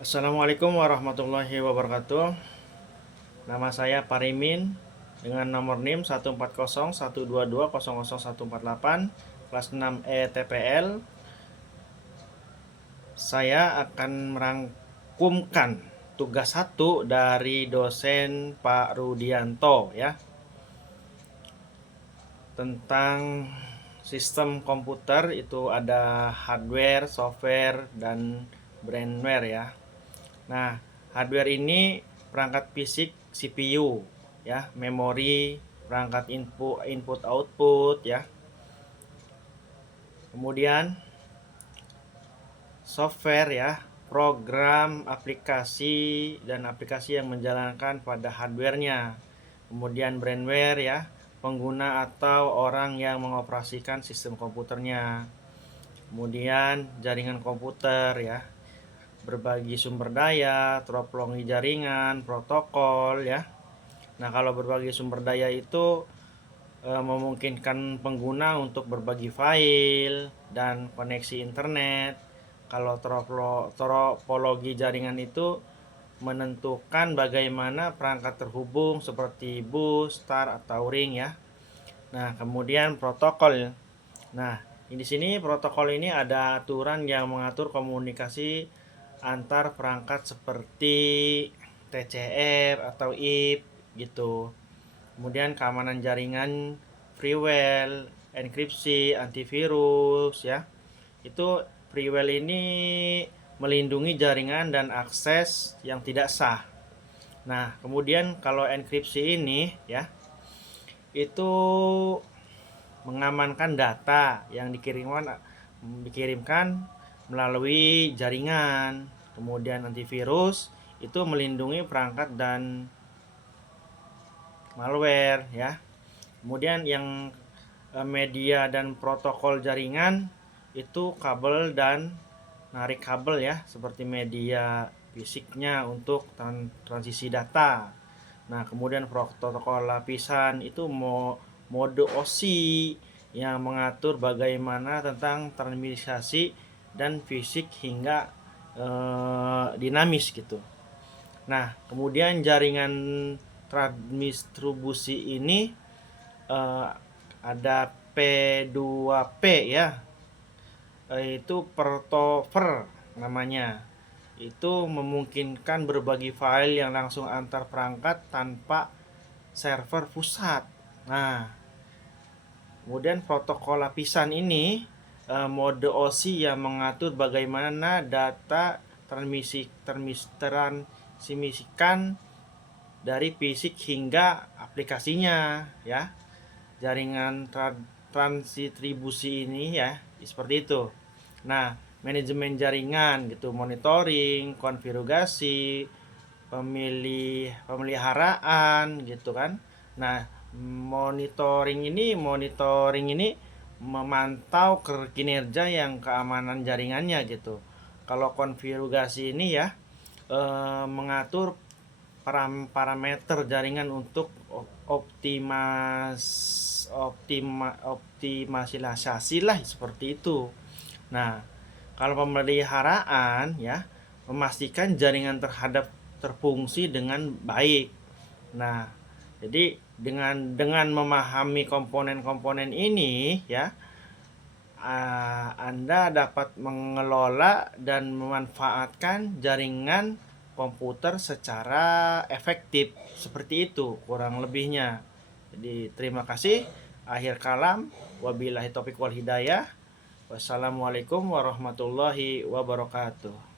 Assalamualaikum warahmatullahi wabarakatuh. Nama saya Parimin dengan nomor NIM 14012200148 kelas 6 ETPL. Saya akan merangkumkan tugas 1 dari dosen Pak Rudianto ya, tentang sistem komputer. Itu ada hardware, software, dan brandware ya. Nah, hardware ini perangkat fisik CPU ya, memori, perangkat input output ya. Kemudian software ya, program, aplikasi dan aplikasi yang menjalankan pada hardwarenya. Kemudian brandware ya, pengguna atau orang yang mengoperasikan sistem komputernya. Kemudian jaringan komputer ya, berbagi sumber daya, topologi jaringan, protokol ya. Nah, kalau berbagi sumber daya itu memungkinkan pengguna untuk berbagi file dan koneksi internet. Kalau topologi jaringan itu menentukan bagaimana perangkat terhubung seperti bus, star, atau ring ya. Nah, kemudian protokol. Nah, di sini protokol ini ada aturan yang mengatur komunikasi antar perangkat seperti TCR atau IP gitu. Kemudian keamanan jaringan, freeware, enkripsi, antivirus ya. Itu freeware ini melindungi jaringan dan akses yang tidak sah. Nah, kemudian kalau enkripsi ini ya, itu mengamankan data yang dikirimkan melalui jaringan. Kemudian antivirus itu melindungi perangkat dan malware ya. Kemudian yang media dan protokol jaringan itu kabel dan narik kabel ya, seperti media fisiknya untuk transisi data. Nah, kemudian protokol lapisan itu mode OSI yang mengatur bagaimana tentang transmisi dan fisik hingga dinamis gitu. Nah, kemudian jaringan transdistribusi ini ada P2P ya, itu pertover namanya. Itu memungkinkan berbagi file yang langsung antar perangkat tanpa server pusat. Nah, kemudian protokol lapisan ini mode OSI yang mengatur bagaimana data transmisikan dari fisik hingga aplikasinya ya. Jaringan transdistribusi ini ya, seperti itu. Nah, manajemen jaringan gitu, monitoring, konfigurasi, pemeliharaan gitu kan. Nah, monitoring ini memantau kinerja yang keamanan jaringannya gitu. Kalau konfigurasi ini ya mengatur parameter jaringan untuk optimalisasi lah, seperti itu. Nah, kalau pemeliharaan ya, memastikan jaringan terfungsi dengan baik. Nah, jadi dengan memahami komponen-komponen ini ya, Anda dapat mengelola dan memanfaatkan jaringan komputer secara efektif. Seperti itu kurang lebihnya. Jadi terima kasih. Akhir kalam, wabillahi taufiq wal hidayah. Wassalamualaikum warahmatullahi wabarakatuh.